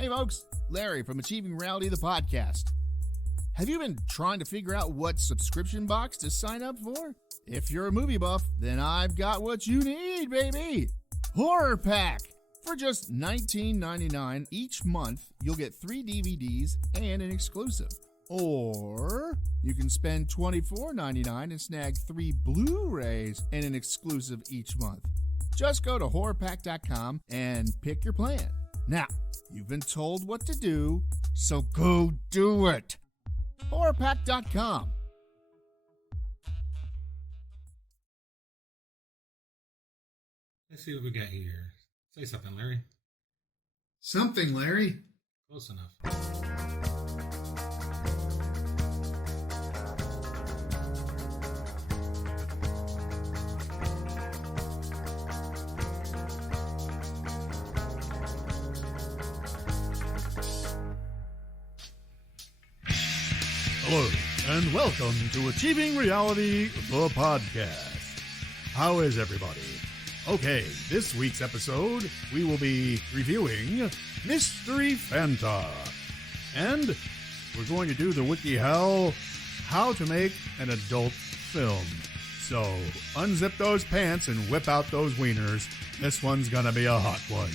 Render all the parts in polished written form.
Hey folks, Larry from Achieving Reality, the podcast. Have you been trying to figure out what subscription box to sign up for? If you're a movie buff, then I've got what you need, baby! Horror Pack! For just $19.99 each month, you'll get 3 DVDs and an exclusive. Or you can spend $24.99 and snag 3 Blu-rays and an exclusive each month. Just go to horrorpack.com and pick your plan. Now, you've been told what to do, so go do it. horrorpack.com. Let's see what we got here. Say something, Larry. Something, Larry. Close enough. Hello, and welcome to Achieving Reality, the podcast. How is everybody? Okay, this week's episode, we will be reviewing Mystery Fanta. And we're going to do the wiki how to make an adult film. So, unzip those pants and whip out those wieners. This one's gonna be a hot one.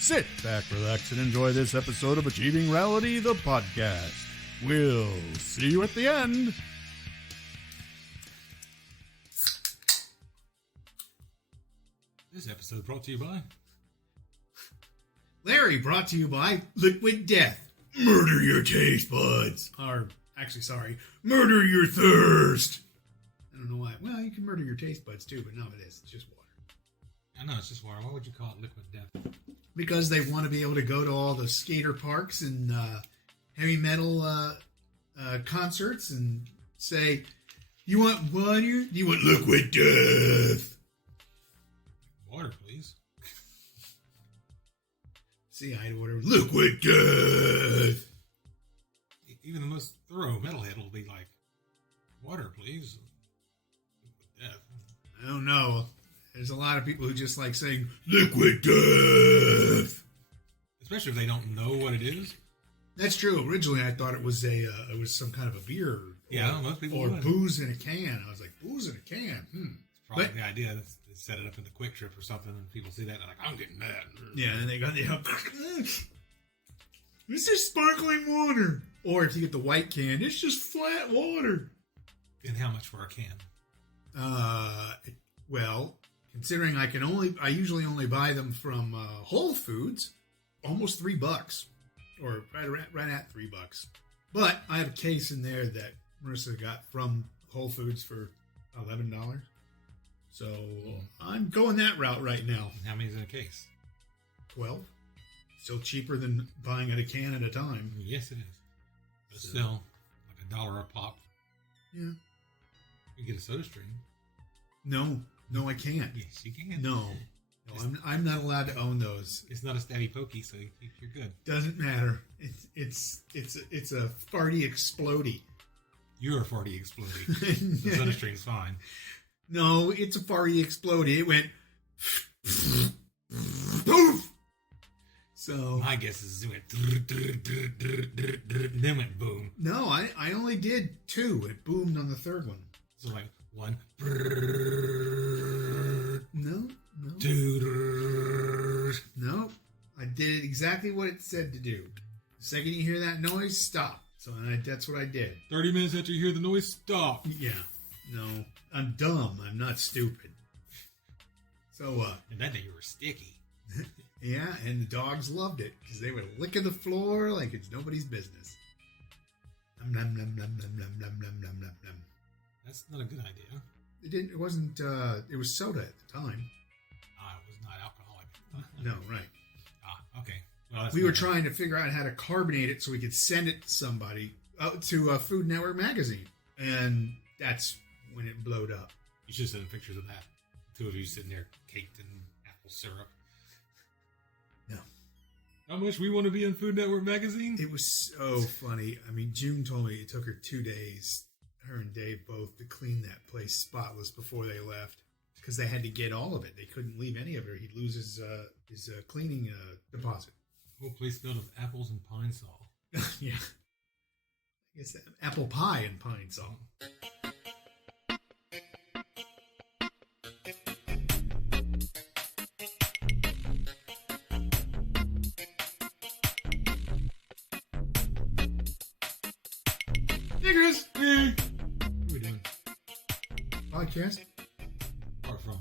Sit back, relax, and enjoy this episode of Achieving Reality, the podcast. We'll see you at the end. This episode brought to you by... Larry, brought to you by Liquid Death. Murder your taste buds. Or, actually, sorry, murder your thirst. I don't know why. Well, you can murder your taste buds too, but no, it is. It's just water. I know, it's just water. Why would you call it Liquid Death? Because they want to be able to go to all the skater parks and heavy metal concerts and say, you want water? You want Liquid Death? Water, please. See, I'd order Liquid Death. Even the most thorough metalhead will be like, water, please. Liquid Death. I don't know. There's a lot of people who just like saying Liquid Death. Especially if they don't know what it is. That's true. Originally, I thought it was it was some kind of a beer. Yeah, most people or would. Booze in a can. I was like, booze in a can. It's probably the idea is to set it up in the Quick Trip or something, and people see that and they're like, I'm getting that. Yeah, and they go, this is sparkling water. Or if you get the white can, it's just flat water. And how much for a can? Well, considering I usually only buy them from Whole Foods, almost $3. Or right at $3. But I have a case in there that Marissa got from Whole Foods for $11. So I'm going that route right now. And how many's in a case? 12. Still cheaper than buying at a can at a time. Yes, it is. But still, like $1 a pop. Yeah. You get a soda stream. No, I can't. Yes, you can. No, I'm not allowed to own those. It's not a stabby pokey, so you're good. Doesn't matter. It's a farty explodey. You're a farty explodey. The soda stream's fine. No, it's a farty explodey. It went poof. So my guess is it went then went boom. No, I only did 2. It boomed on the third one. So like 1. No. 2. No. I did exactly what it said to do. The second you hear that noise, stop. So that's what I did. 30 minutes after you hear the noise, stop. Yeah. No. I'm dumb. I'm not stupid. So, and that day you were sticky. Yeah, and the dogs loved it because they were licking the floor like it's nobody's business. Nom, nom, nom, nom, nom, nom, nom, nom, nom, nom, nom. That's not a good idea. It wasn't, it was soda at the time. It was not alcoholic. No, right. Okay. Well, we were trying to figure out how to carbonate it so we could send it to somebody, to a Food Network magazine. And that's when it blowed up. You should send pictures of that. 2 of you sitting there caked in apple syrup. No. How much we want to be in Food Network magazine? It was so funny. I mean, June told me it took her 2 days, her and Dave both, to clean that place spotless before they left. Because they had to get all of it. They couldn't leave any of it. He'd lose his cleaning deposit. Whole place filled with apples and pine sol. Yeah. I guess apple pie and pine sol. Niggers! Hey! What are we doing? Podcast? Apart from.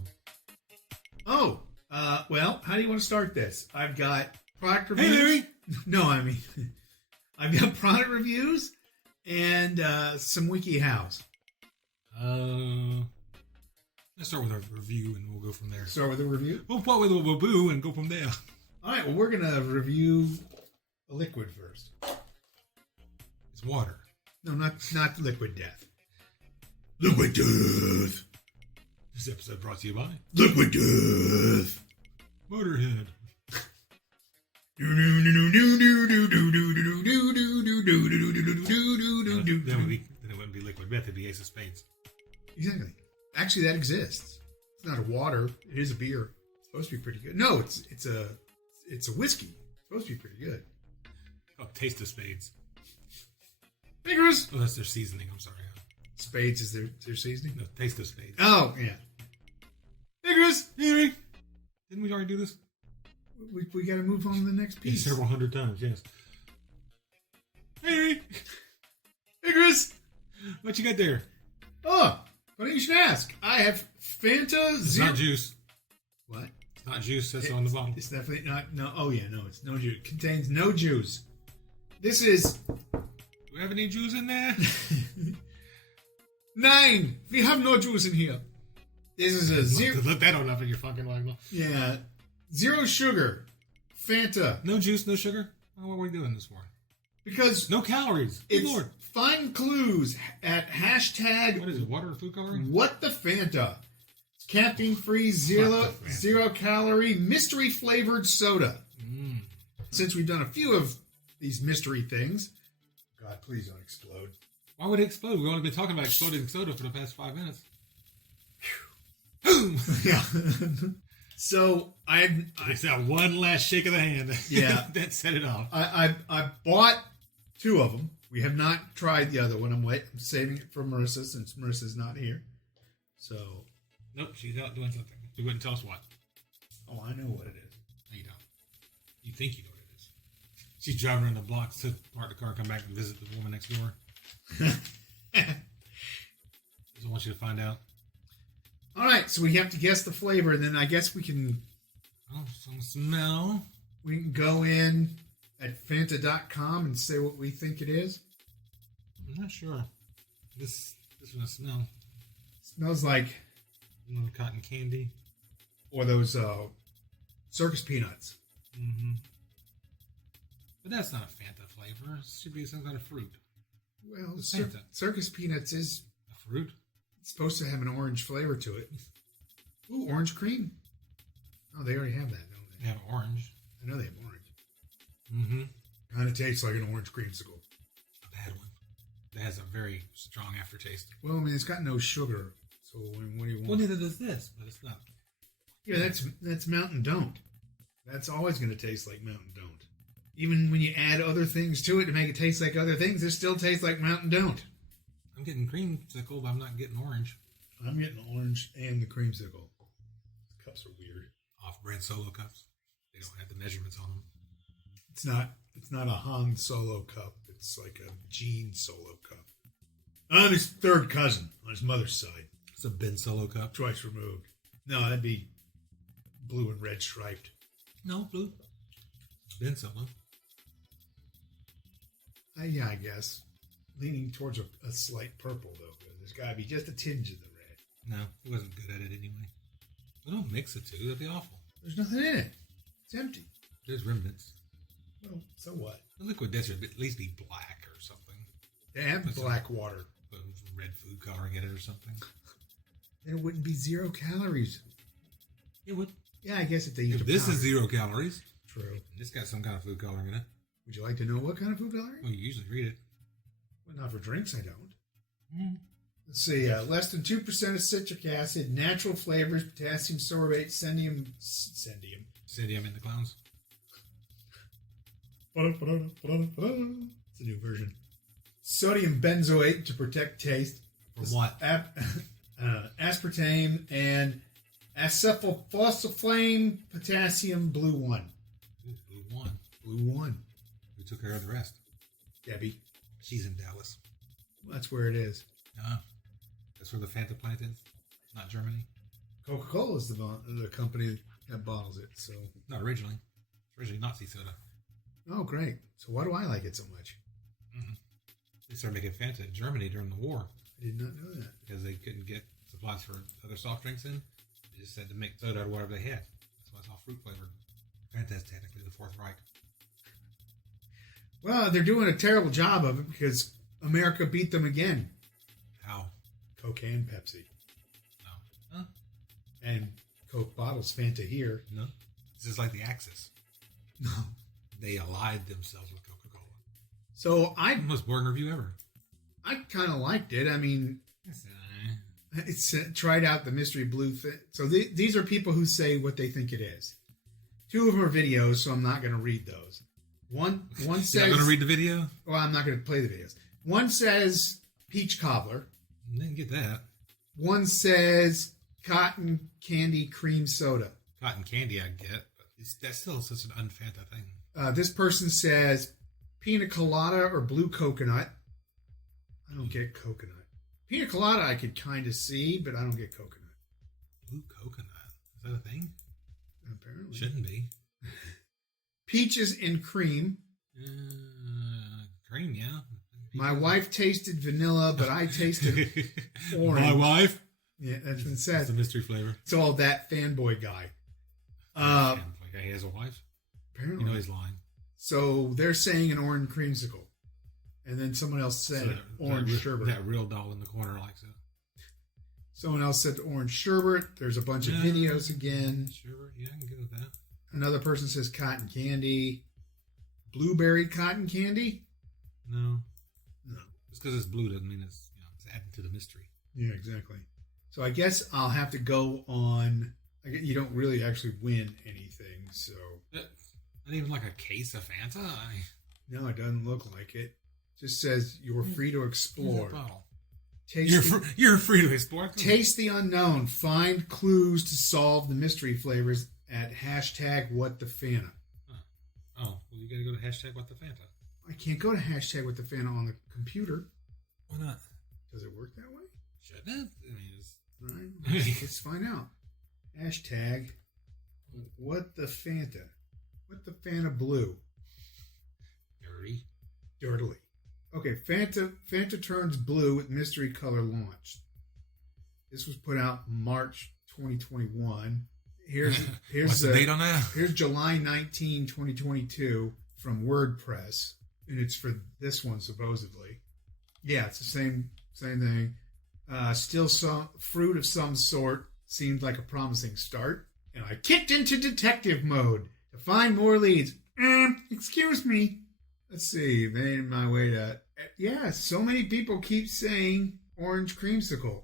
Oh, well, how do you want to start this? I've got product Hey, reviews. Larry! No, I mean, I've got product reviews and some wiki hows. Let's start with our review and we'll go from there. Start with a review. We'll start with a waboo and go from there. All right, well, we're going to review a liquid first. It's water. No, not liquid death. Liquid death. This episode brought to you by Liquid death. Motorhead. Then it wouldn't be liquid death, it'd be Ace of Spades. Exactly. Actually, that exists. It's not a water. It is a beer. It's supposed to be pretty good. No, it's a whiskey. It's supposed to be pretty good. Oh, Taste of Spades. Fingers. Oh, that's their seasoning. I'm sorry. Spades is their seasoning. No, Taste of Spades. Oh yeah. Fingers. Harry. Didn't we already do this? We got to move on to the next piece. Several hundred times, yes. Harry. Fingers. What you got there? Oh, funny you should ask. I have Fanta It's Zero. not juice. What? It's not juice. That's on the bottom. It's definitely not. No. Oh yeah, no. It's no juice. It contains no juice. This is Do we have any juice in there? 9. We have no juice in here. This is a zero. Look that on up in your fucking leg. Yeah, zero sugar Fanta No juice, no sugar. Oh, what are we doing this for? because No calories. Good it's Lord. find clues at hashtag What is it? Water or food coloring? what the Fanta. It's caffeine free, What the Fanta? 0 calorie, mystery flavored soda. Mm. Since we've done a few of these mystery things, God, please don't explode. Why would it explode? We've only been talking about exploding soda for the past 5 minutes. Boom! Yeah. So It's that one last shake of the hand. Yeah. That set it off. I bought 2 of them. We have not tried the other one. I'm saving it for Marissa since Marissa's not here. So, Nope, she's out doing something. She wouldn't tell us what. oh, I know what it is. No, you don't. You think you know what it is. She's driving around the block to park the car, come back and visit the woman next door. Doesn't want you to find out. All right, so we have to guess the flavor, and then I guess we can Oh, some smell. go in at Fanta.com and say what we think it is. I'm not sure. This one smell. Smells like Cotton candy. or those circus peanuts. Mm-hmm. But that's not a Fanta flavor. It should be some kind of fruit. Well, It's Fanta. circus peanuts is A fruit? supposed to have an orange flavor to it. Ooh, orange cream. Oh, they already have that, don't They have orange. they? I know they have orange. Mm-hmm. Kind of tastes like an orange creamsicle. A bad one. That has a very strong aftertaste. Well, I mean, it's got no sugar, so what do you want? Well, neither does this, but it's not. Yeah, that's Mountain Don't. That's always going to taste like Mountain Don't. Even when you add other things to it to make it taste like other things, it still tastes like Mountain Don't. I'm getting creamsicle, but I'm not getting orange. I'm getting orange and the creamsicle. Cups are weird. Off-brand Solo cups. They don't have the measurements on them. It's not a Han Solo cup. It's like a Gene Solo cup. I'm his third cousin on his mother's side. It's a Ben Solo cup. Twice removed. No, that'd be blue and red striped. No, blue. Ben Solo. Yeah, I guess. Leaning towards a slight purple, though. There's got to be just a tinge of the red. No, he wasn't good at it anyway. Well, don't mix the two. That'd be awful. There's nothing in it. It's empty. There's remnants. Well, so what? The liquid death should at least be black or something. They have That's black water. Put red food coloring in it or something. Then it wouldn't be 0 calories. It would. Yeah, I guess if they used If a this is powder. 0 calories, True. and it's got some kind of food coloring in it. Would you like to know what kind of food coloring? Well, you usually read it. Well, not for drinks, I don't. Mm. Let's see. Less than 2% of citric acid, natural flavors, potassium sorbate, sendium. Cindy, I'm in the clowns. It's a new version. Sodium benzoate to protect taste. For what? Aspartame and acephosphflame potassium blue 1. Ooh, blue 1. Blue 1. Who took care of the rest? Debbie. She's in Dallas. That's where it is. That's where the Fanta plant is, not Germany. Coca-Cola is the company that bottles it. So Not originally. It's originally Nazi soda. oh, great. So why do I like it so much? Mm-hmm. They started making Fanta in Germany during the war I did not know that. because they couldn't get supplies for other soft drinks in. They just had to make soda out of whatever they had. That's why it's all fruit flavored. Fanta's technically the Fourth Reich. Well, they're doing a terrible job of it because America beat them again. How? Coke and Pepsi. No. Huh? And Coke bottles Fanta here. No. This is like the Axis. No. They allied themselves with Coca-Cola. So Most boring review ever. I kind of liked it. I mean, it's tried out the mystery blue thing. So these are people who say what they think it is. 2 of them are videos, so I'm not going to read those. One says... You're not going to read the video? Well, I'm not going to play the videos. One says peach cobbler. Didn't get that. One says cotton candy cream soda. Cotton candy I get, but that's still such an unfanta thing. This person says pina colada or blue coconut. I don't get coconut. Pina colada I could kind of see, but I don't get coconut. Blue coconut. Is that a thing? Apparently. Shouldn't be. Peaches and cream. Cream, yeah. My wife tasted vanilla, but I tasted orange. My wife? Yeah, that's what it That's says. the mystery flavor. It's all that fanboy guy. Like he has a wife? Apparently. You know he's lying. So they're saying an orange creamsicle. And then someone else said orange sherbet. That real doll in the corner likes it. Someone else said orange sherbet. There's a bunch of videos again. Sherbet, yeah, I can get with that. Another person says cotton candy. Blueberry cotton candy? No. No. Just because it's blue doesn't mean it's adding to the mystery. Yeah, exactly. So I guess I'll have to go on. You don't really actually win anything, so. Not even like a case of Fanta? No, it doesn't look like it. Just says you're free to explore. Bottle. Taste You're free to explore. taste the unknown. Find clues to solve the mystery flavors at #WhatTheFanta. Oh, well, you gotta go to #WhatTheFanta. I can't go to #WhatTheFanta on the computer. Why not? Does it work that way? Shouldn't it? I mean, All right, let's find out. #WhatTheFanta. What the Fanta blue? Dirtily. Okay, Fanta turns blue with mystery color launched. This was put out March 2021. Here's What's the date on that? Here's July 19, 2022 from WordPress, and it's for this one supposedly. Yeah, it's the same thing. Still some fruit of some sort seemed like a promising start, and I kicked into detective mode to find more leads. Excuse me. Let's see. Made my way to... Yeah, so many people keep saying orange creamsicle.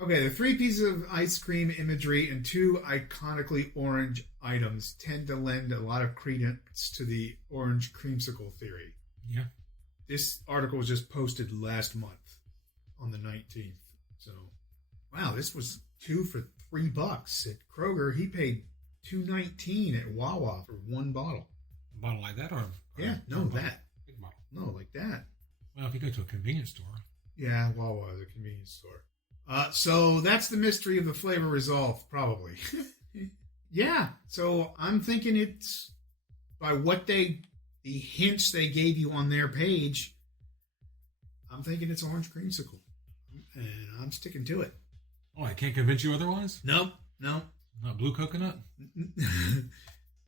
Okay, the 3 pieces of ice cream imagery and 2 iconically orange items tend to lend a lot of credence to the orange creamsicle theory. Yeah. This article was just posted last month on the 19th. So, wow, this was 2 for $3 at Kroger. He paid $2.19 at Wawa for 1 bottle. A bottle like that or Yeah, no, that. Big bottle. No, like that. Well, if you go to a convenience store. Yeah, Wawa, the convenience store. So that's the mystery of the flavor resolved, probably. Yeah, so I'm thinking it's by what the hints they gave you on their page, I'm thinking it's orange creamsicle. And I'm sticking to it. Oh, I can't convince you otherwise? Nope. Not blue coconut?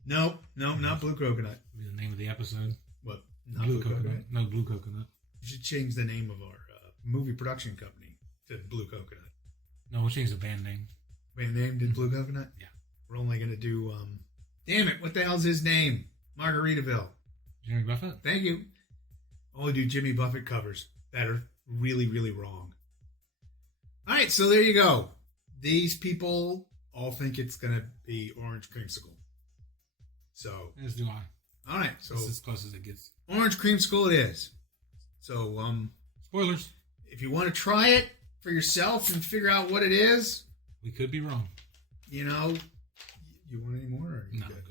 Nope, not blue coconut. Be the name of the episode. What? Not blue coconut. No blue coconut. We should change the name of our movie production company to Blue Coconut. No, we'll change the band name. Band name did Blue Coconut? Yeah. We're only going to do, damn it, what the hell's his name? Margaritaville. Jimmy Buffett? Thank you. Only do Jimmy Buffett covers that are really, really wrong. All right, so there you go. These people all think it's going to be orange creamsicle. So. As do I. All right, so This is as close as it gets. orange creamsicle it is. So, Spoilers. if you want to try it for yourself and figure out what it is, We could be wrong. you want any more? Or are you No, good?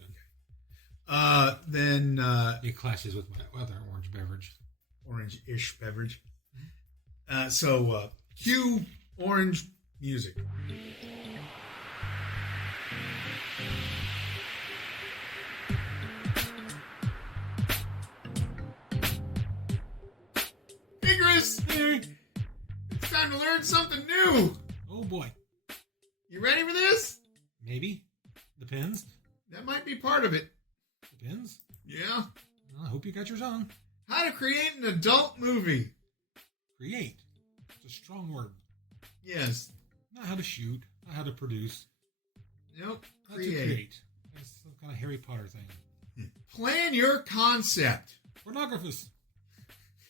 good. Then It clashes with my other orange beverage. orange-ish beverage. So cue orange music. Vigorous! It's time to learn something new. Oh boy. You ready for this? Maybe. Depends. That might be part of it. Depends. Yeah. Well, I hope you got yours on. How to create an adult movie. Create. It's a strong word. Yes. Not how to shoot. Not how to produce. Nope. Not to create. That's some kind of Harry Potter thing. Plan your concept. Pornographers.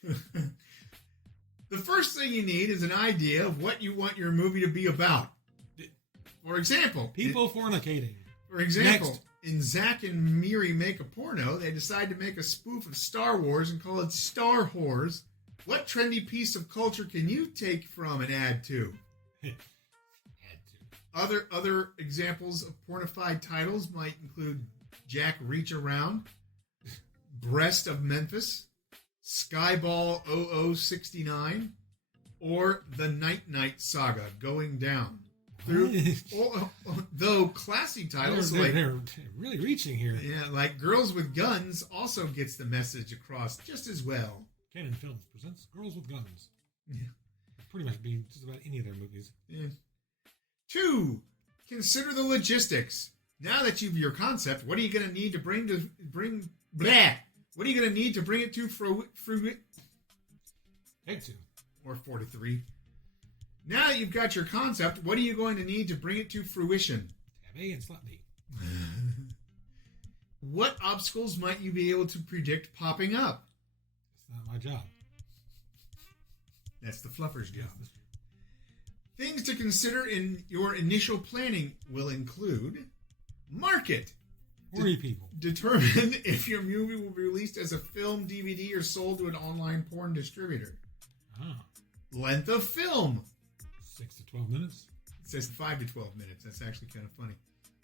The first thing you need is an idea of what you want your movie to be about. For example, People fornicating. For example, Next. in Zack and Miri Make a Porno, they decide to make a spoof of Star Wars and call it Star Whores. What trendy piece of culture can you take from and add to? Had to. Other examples of pornified titles might include Jack Reach Around, Breast of Memphis, Skyball 0069, or The Night Night Saga Going Down. Though classy titles they're really reaching here. like Girls with Guns also gets the message across just as well. Canon Films presents Girls with Guns. Yeah. Pretty much being just about any of their movies. Yeah. 2. Consider the logistics. Now that you've your concept, what are you going to need to bring blah? What are you going to need to bring it to Take 2. or 43? Now that you've got your concept, what are you going to need to bring it to fruition? Tab A and slap B. What obstacles might you be able to predict popping up? That's not my job. That's the fluffer's job. Things to consider in your initial planning will include market. Horny people. Determine if your movie will be released as a film, DVD, or sold to an online porn distributor. Ah. Length of film. 6 to 12 minutes. It says 5 to 12 minutes. That's actually kind of funny.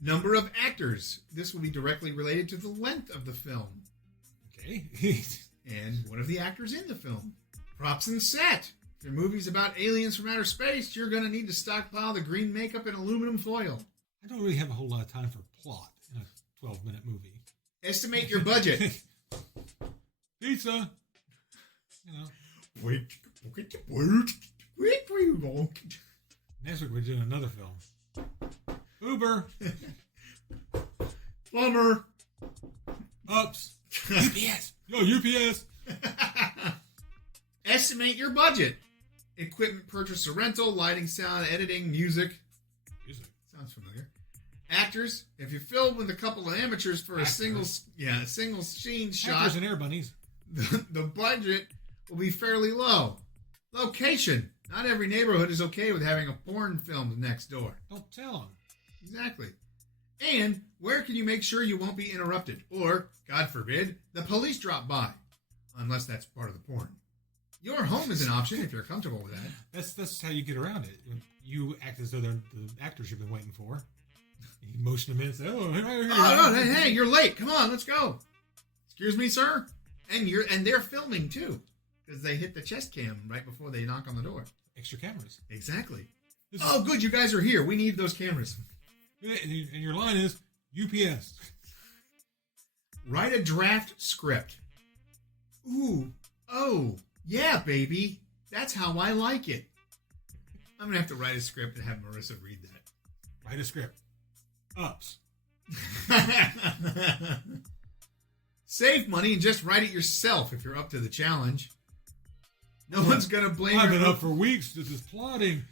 Number of actors. This will be directly related to the length of the film. Okay. And one of the actors in the film. Props and set. If your movie's about aliens from outer space, you're going to need to stockpile the green makeup and aluminum foil. I don't really have a whole lot of time for plot in a 12-minute movie. Estimate your budget. Pizza. You know. Next week we're doing another film. Uber. Plumber. Ups. UPS. Yo, UPS. Estimate your budget. Equipment purchase or rental, lighting, sound, editing, music. Music. Sounds familiar. Actors. If you film with a couple of amateurs for a single scene shot, Actors and air bunnies. the budget will be fairly low. Location. Not every neighborhood is okay with having a porn filmed next door. Don't tell them. Exactly. And where can you make sure you won't be interrupted? Or, God forbid, the police drop by. Unless that's part of the porn. Your home is an option if you're comfortable with that. That's how you get around it. You act as though they're the actors you've been waiting for. You motion them in and say, "Oh, no, hey, you're late. Come on, let's go." Excuse me, sir. And they're filming too, because they hit the chest cam right before they knock on the door. Extra cameras. Exactly. Oh, good, you guys are here. We need those cameras. And your line is UPS. Write a draft script. Ooh, oh, yeah, baby. That's how I like it. I'm going to have to write a script and have Marissa read that. Write a script. Ups. Save money and just write it yourself if you're up to the challenge. No one's going to blame you. I've been up for weeks. This is plotting.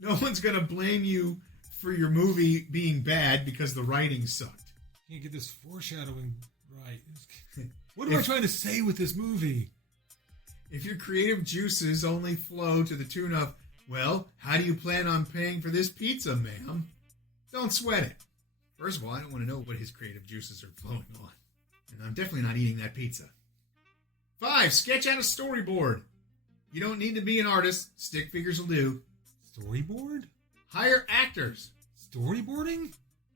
No one's going to blame you for your movie being bad because the writing sucked. Can't get this foreshadowing right. What am I trying to say with this movie? If your creative juices only flow to the tune of, well, how do you plan on paying for this pizza, ma'am? Don't sweat it. First of all, I don't want to know what his creative juices are flowing on. And I'm definitely not eating that pizza. 5, sketch out a storyboard. You don't need to be an artist. Stick figures will do. Storyboard? Hire actors. Storyboarding?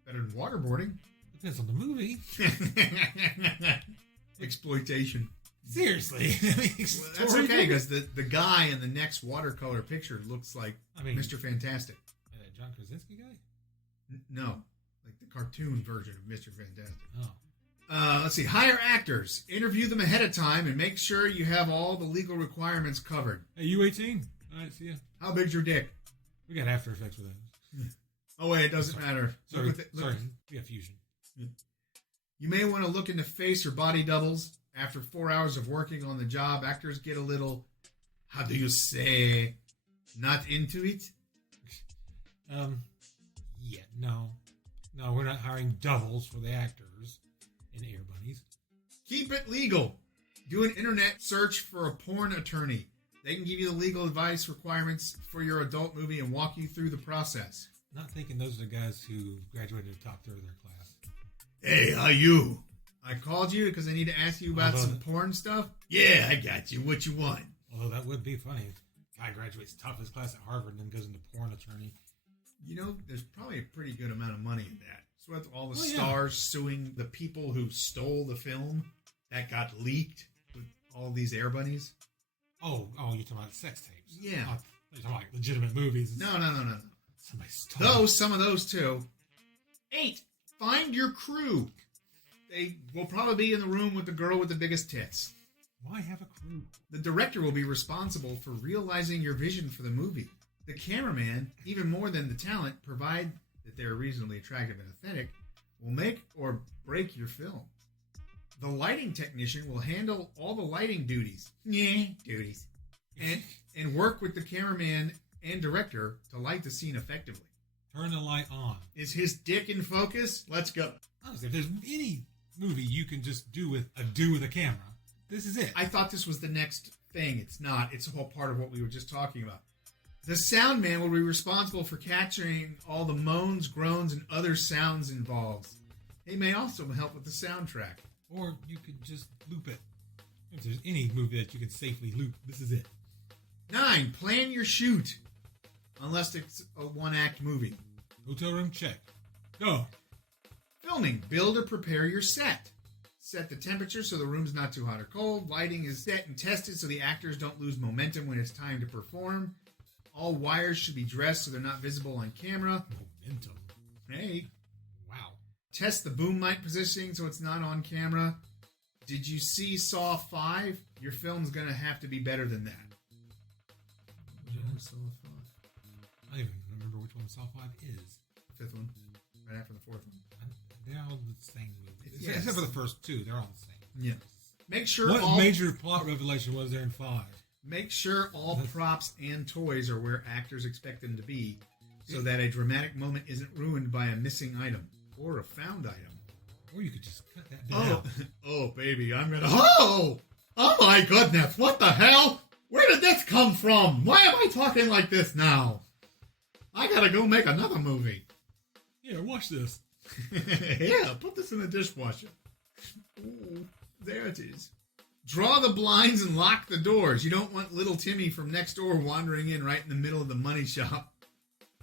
Better than waterboarding. Depends on the movie. Exploitation. Seriously. Well, that's okay, because the guy in the next watercolor picture looks like Mr. Fantastic. John Krasinski guy? No. Like the cartoon version of Mr. Fantastic. Oh. Let's see. Hire actors. Interview them ahead of time and make sure you have all the legal requirements covered. Hey, you 18? All right, see ya. How big's your dick? We got After Effects with that. Oh, wait, it doesn't matter. Sorry, we got Fusion. You may want to look into face or body doubles. After 4 hours of working on the job, actors get a little, how do you say, not into it? Yeah, no. No, we're not hiring doubles for the actors in Air Bunnies. Keep it legal. Do an internet search for a porn attorney. They can give you the legal advice requirements for your adult movie and walk you through the process. Not thinking those are the guys who graduated the top third of their class. Hey, how you? I called you because I need to ask you about some porn stuff. Yeah, I got you. What you want? Although that would be funny. Guy graduates top of his class at Harvard and then goes into porn attorney. You know, there's probably a pretty good amount of money in that. So with all the stars suing the people who stole the film that got leaked with all these Air Bunnies. Oh, you're talking about sex tapes. Yeah. You're talking about legitimate movies. No. Somebody stole Some of those too. 8, find your crew. They will probably be in the room with the girl with the biggest tits. Why have a crew? The director will be responsible for realizing your vision for the movie. The cameraman, even more than the talent, provide that they're reasonably attractive and authentic, will make or break your film. The lighting technician will handle all the lighting duties. Duties. And work with the cameraman and director to light the scene effectively. Turn the light on. Is his dick in focus? Let's go. Honestly, if there's any movie you can just do with a camera, this is it. I thought this was the next thing. It's not. It's a whole part of what we were just talking about. The sound man will be responsible for capturing all the moans, groans, and other sounds involved. He may also help with the soundtrack. Or you could just loop it. If there's any movie that you can safely loop, this is it. 9, plan your shoot. Unless it's a one-act movie. Hotel room, check. Go. Filming, build or prepare your set. Set the temperature so the room's not too hot or cold. Lighting is set and tested so the actors don't lose momentum when it's time to perform. All wires should be dressed so they're not visible on camera. Momentum. Hey. Wow. Test the boom mic positioning so it's not on camera. Did you see Saw 5? Your film's going to have to be better than that. Saw 5. I don't even remember which one Saw 5 is. The 5th one. Right after the 4th one. They're all the same movie. Yes. Except for the first 2. They're all the same. Yeah. Make sure what major plot revelation was there in 5? Make sure all props and toys are where actors expect them to be so that a dramatic moment isn't ruined by a missing item or a found item. Or you could just cut that bit out. Oh, baby, I'm going to... Oh my goodness, what the hell? Where did this come from? Why am I talking like this now? I got to go make another movie. Yeah, watch this. Yeah, put this in the dishwasher. Ooh, there it is. Draw the blinds and lock the doors. You don't want little Timmy from next door wandering in right in the middle of the money shop.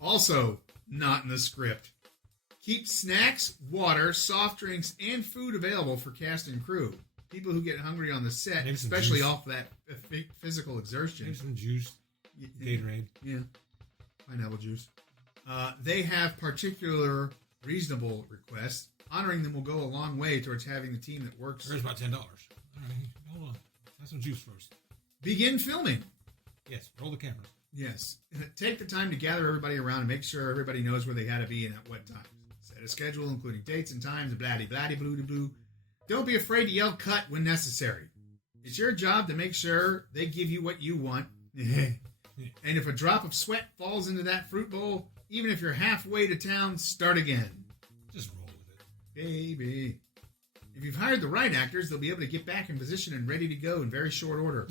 Also, not in the script. Keep snacks, water, soft drinks, and food available for cast and crew. People who get hungry on the set, especially off that physical exertion. Maybe some juice. Gatorade. Yeah. Pineapple juice. They have particular reasonable requests. Honoring them will go a long way towards having the team that works. There's about $10. All right, hold on. Have some juice first. Begin filming. Yes, roll the cameras. Yes. Take the time to gather everybody around and make sure everybody knows where they got to be and at what time. Set a schedule, including dates and times, and blah-de-blah-de-blue-de-blue. Don't be afraid to yell cut when necessary. It's your job to make sure they give you what you want. And if a drop of sweat falls into that fruit bowl, even if you're halfway to town, start again. Just roll with it. Baby. If you've hired the right actors, they'll be able to get back in position and ready to go in very short order.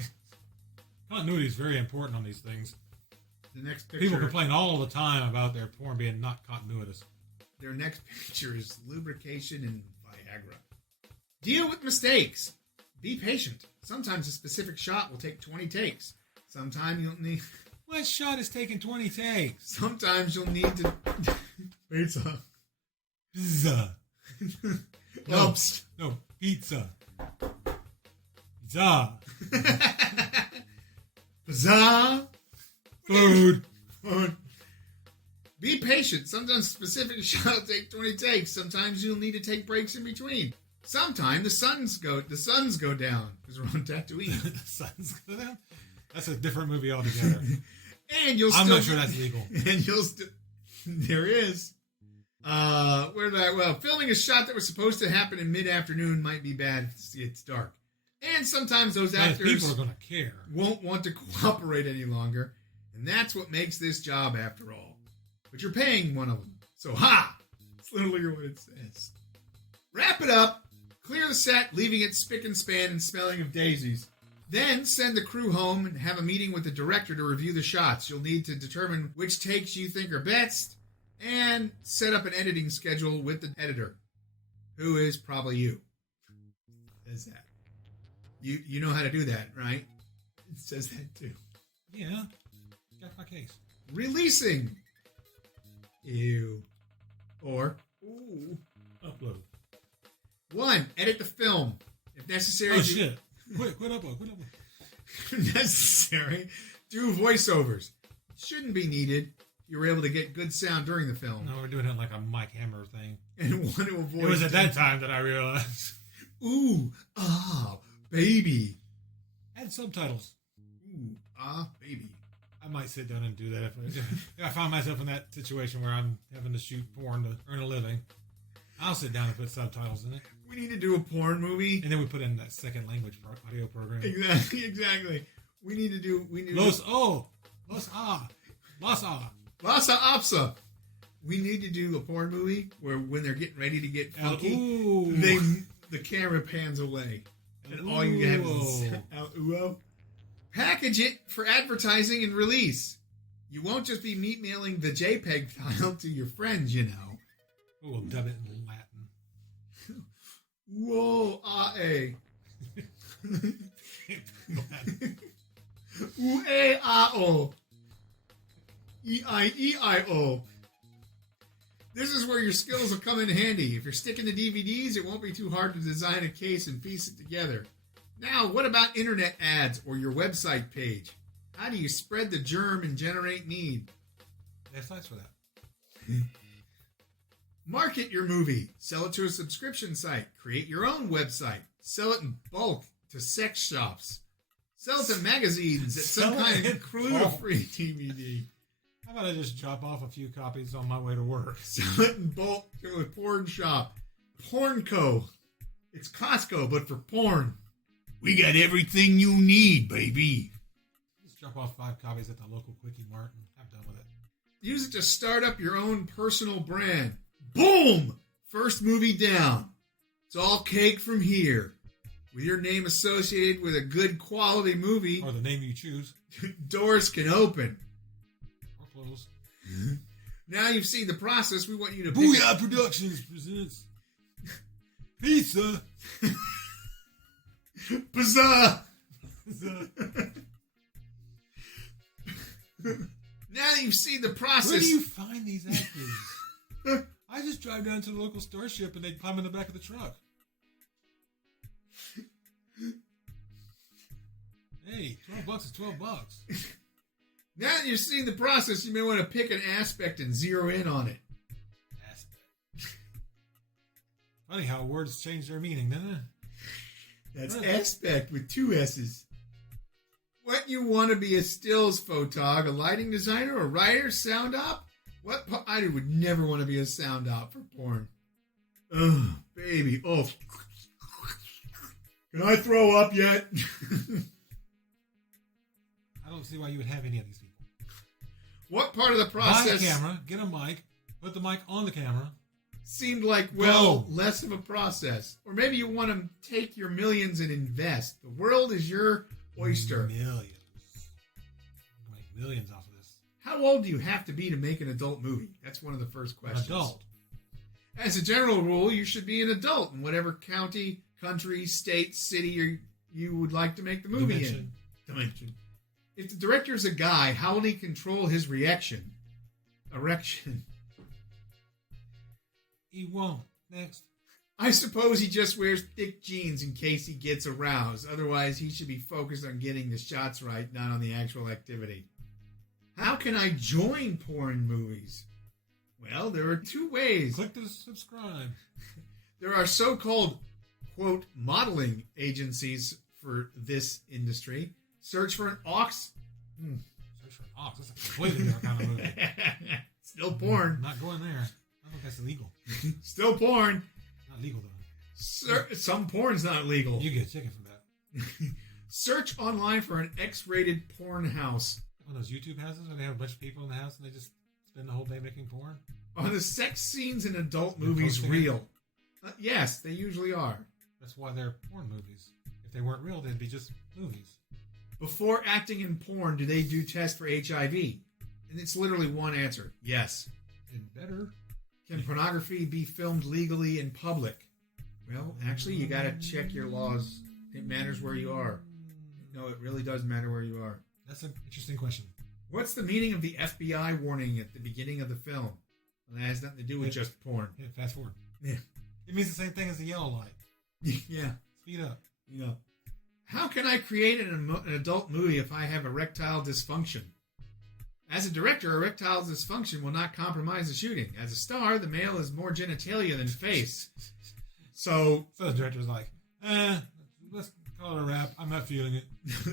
Continuity is very important on these things. The next picture. People complain all the time about their porn being not continuous. Their next picture is lubrication and Viagra. Deal with mistakes. Be patient. Sometimes a specific shot will take 20 takes. Sometimes you'll need... What shot is taking 20 takes? Sometimes you'll need to... Pizza. Pizza. Oops. No, pizza. Pizza. Pizza. Food. Food. Be patient. Sometimes a specific shot will take 20 takes. Sometimes you'll need to take breaks in between. Sometimes the suns go down because we're on Tatooine. The suns go down? That's a different movie altogether. And you'll. I'm not sure that's legal. And you'll still. There is. Where did I? Well, filming a shot that was supposed to happen in mid-afternoon might be bad if it's dark. And sometimes those actors people are going to care. Won't want to cooperate any longer, and that's what makes this job after all. But you're paying one of them, so ha! It's literally what it says. Wrap it up. Clear the set, leaving it spick and span and smelling of daisies. Then send the crew home and have a meeting with the director to review the shots. You'll need to determine which takes you think are best and set up an editing schedule with the editor, who is probably you. Says that. You know how to do that, right? It says that too. Yeah. Got my case. Releasing. Ew. Or. Ooh. Upload. 1. Edit the film. If necessary. Oh, shit. Quit upload. Necessary. Do voiceovers. Shouldn't be needed. You were able to get good sound during the film. No, we're doing it like a Mike Hammer thing. And want to avoid. It was at that time that I realized. Ooh, ah, baby. Add subtitles. Ooh, ah, baby. I might sit down and do that if I find myself in that situation where I'm having to shoot porn to earn a living. I'll sit down and put subtitles in it. We need to do a porn movie. And then we put in that second language audio program. Exactly. We need to do... Los Lhasa Apso. We need to do a porn movie where when they're getting ready to get funky, the camera pans away. And all you have is... Package it for advertising and release. You won't just be mailing the JPEG file to your friends, you know. We'll dub it in Latin. Whoa, ah-eh. Ooh-eh-ah-oh. E-I-E-I-O. This is where your skills will come in handy. If you're sticking to DVDs, it won't be too hard to design a case and piece it together. Now, what about internet ads or your website page? How do you spread the germ and generate need? There's sites for that. Market your movie. Sell it to a subscription site. Create your own website. Sell it in bulk to sex shops. Sell it to magazines at some kind of cruelty-free DVD. How about I just drop off a few copies on my way to work? Sell it in bulk to a porn shop. Pornco. It's Costco, but for porn. We got everything you need, baby. Just drop off 5 copies at the local Quickie Mart and I'm done with it. Use it to start up your own personal brand. Boom! First movie down. It's all cake from here. With your name associated with a good quality movie, or the name you choose, doors can open. Or close. Now you've seen the process, we want you to... Booyah Productions presents Pizza. Bizarre. Now that you've seen the process... Where do you find these actors? I just drive down to the local starship and they climb in the back of the truck. Hey, $12 is $12. Now that you've seen the process, you may want to pick an aspect and zero in on it. Aspect. Funny how words change their meaning, doesn't it? That's aspect with 2 S's. What you want to be a stills photog, a lighting designer, a writer, sound op? I would never want to be a sound op for porn. Ugh, baby. Oh. Can I throw up yet? I don't see why you would have any of these people. What part of the process... Buy a camera, get a mic, put the mic on the camera. Seemed like, well, less of a process. Or maybe you want to take your millions and invest. The world is your oyster. Millions. Make millions off of this. How old do you have to be to make an adult movie? That's one of the first questions. An adult. As a general rule, you should be an adult in whatever county, country, state, city you would like to make the movie in. Dimension. If the director is a guy, how will he control his erection? He won't. Next. I suppose he just wears thick jeans in case he gets aroused. Otherwise, he should be focused on getting the shots right, not on the actual activity. How can I join porn movies? Well, there are two ways. Click to subscribe. There are so-called, quote, modeling agencies for this industry. Search for an ox. Search for an ox. That's a completely different kind of movie. Still porn. Not going there. I think that's illegal. Still porn. Not legal, though. Some porn's not legal. You get a ticket for that. Search online for an X-rated porn house. One of those YouTube houses where they have a bunch of people in the house and they just spend the whole day making porn? Are the sex scenes in adult movies real? Yes, they usually are. That's why they're porn movies. If they weren't real, they'd be just movies. Before acting in porn, do they do tests for HIV? And it's literally one answer. Yes. It better. Can pornography be filmed legally in public? Well, actually, you got to check your laws. It matters where you are. No, it really does matter where you are. That's an interesting question. What's the meaning of the FBI warning at the beginning of the film? Well, that has nothing to do with just porn. Yeah, fast forward. Yeah. It means the same thing as the yellow light. Yeah. Speed up. Yeah. How can I create an adult movie if I have erectile dysfunction? As a director, erectile dysfunction will not compromise the shooting. As a star, the male is more genitalia than face. So the director's like, let's call it a wrap. I'm not feeling it.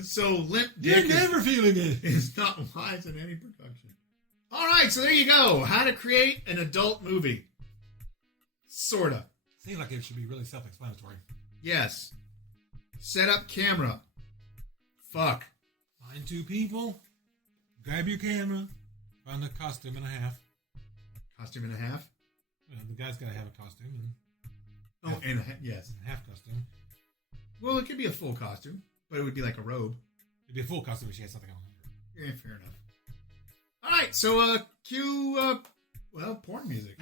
So limp dick You're never feeling it. is not wise in any production. All right, so there you go. How to create an adult movie. Sorta. Seems like it should be really self-explanatory. Yes. Set up camera. Fuck. Find two people. Grab your camera. Find a costume and a half. Costume and a half? Well, the guy's got to have a costume. Yes. And a half costume. Well, it could be a full costume, but it would be like a robe. It'd be a full costume if she had something on her. Yeah, fair enough. All right, so cue, porn music.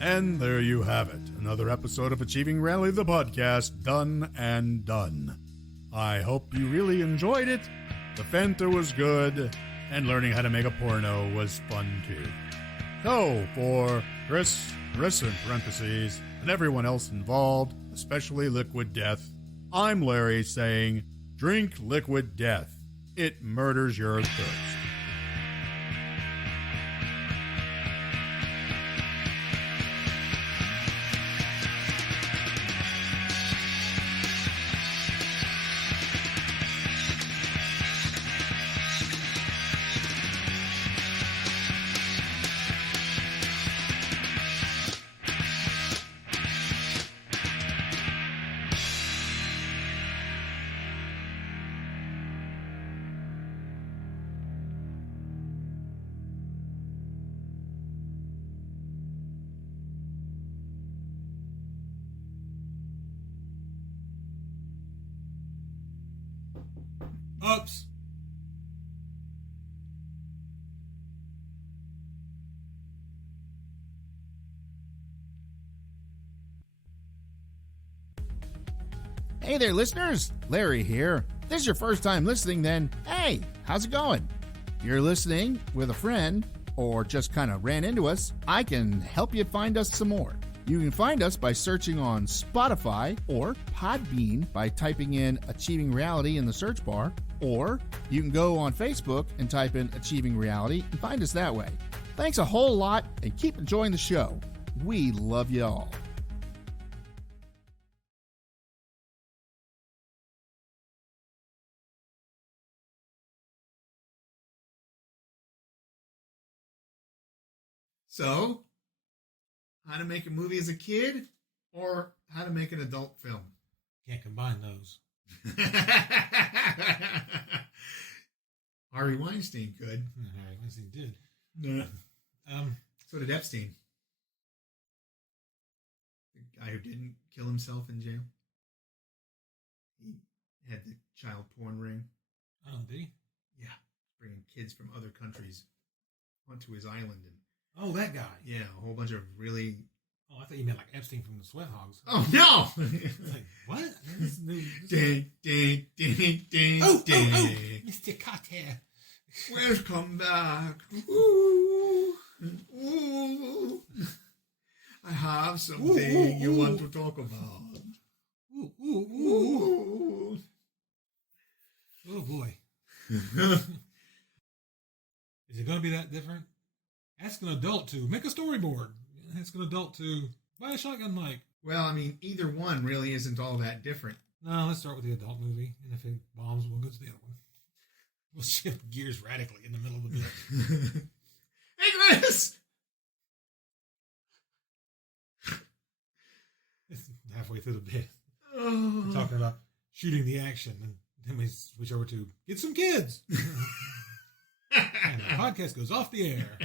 And there you have it. Another episode of Achieving Reality, the podcast, done and done. I hope you really enjoyed it. The Fanta was good, and learning how to make a porno was fun too. So, for Chris in parentheses, and everyone else involved, especially Liquid Death, I'm Larry saying, drink Liquid Death. It murders your thirst. Oops. Hey there, listeners. Larry here. If this is your first time listening, then hey, how's it going? If you're listening with a friend or just kind of ran into us, I can help you find us some more. You can find us by searching on Spotify or Podbean by typing in Achieving Reality in the search bar, or you can go on Facebook and type in Achieving Reality and find us that way. Thanks a whole lot and keep enjoying the show. We love you all. So, how to make a movie as a kid or how to make an adult film? Can't combine those. Harvey Weinstein could. Harvey Weinstein did. No. So did Epstein. The guy who didn't kill himself in jail. He had the child porn ring. Oh, did he? Yeah. Bringing kids from other countries onto his island and Oh, that guy. yeah, a whole bunch of really. Oh, I thought you meant like Epstein from the Sweat Hogs. Oh no! Like, what? This new- Ding, ding, ding, ding, Oh, ding. Mr. Carter. Welcome back. Ooh, ooh. I have something you want to talk about. Ooh, ooh, ooh. Ooh. Oh, boy. Is it going to be that different? Ask an adult to make a storyboard. Ask an adult to buy a shotgun mic. Well, I mean, either one really isn't all that different. No, let's start with the adult movie. And if it bombs, we'll go to the other one. We'll shift gears radically in the middle of the bit. Hey, Chris! It's halfway through the bit. Oh. We're talking about shooting the action. And then we switch over to get some kids. And the podcast goes off the air.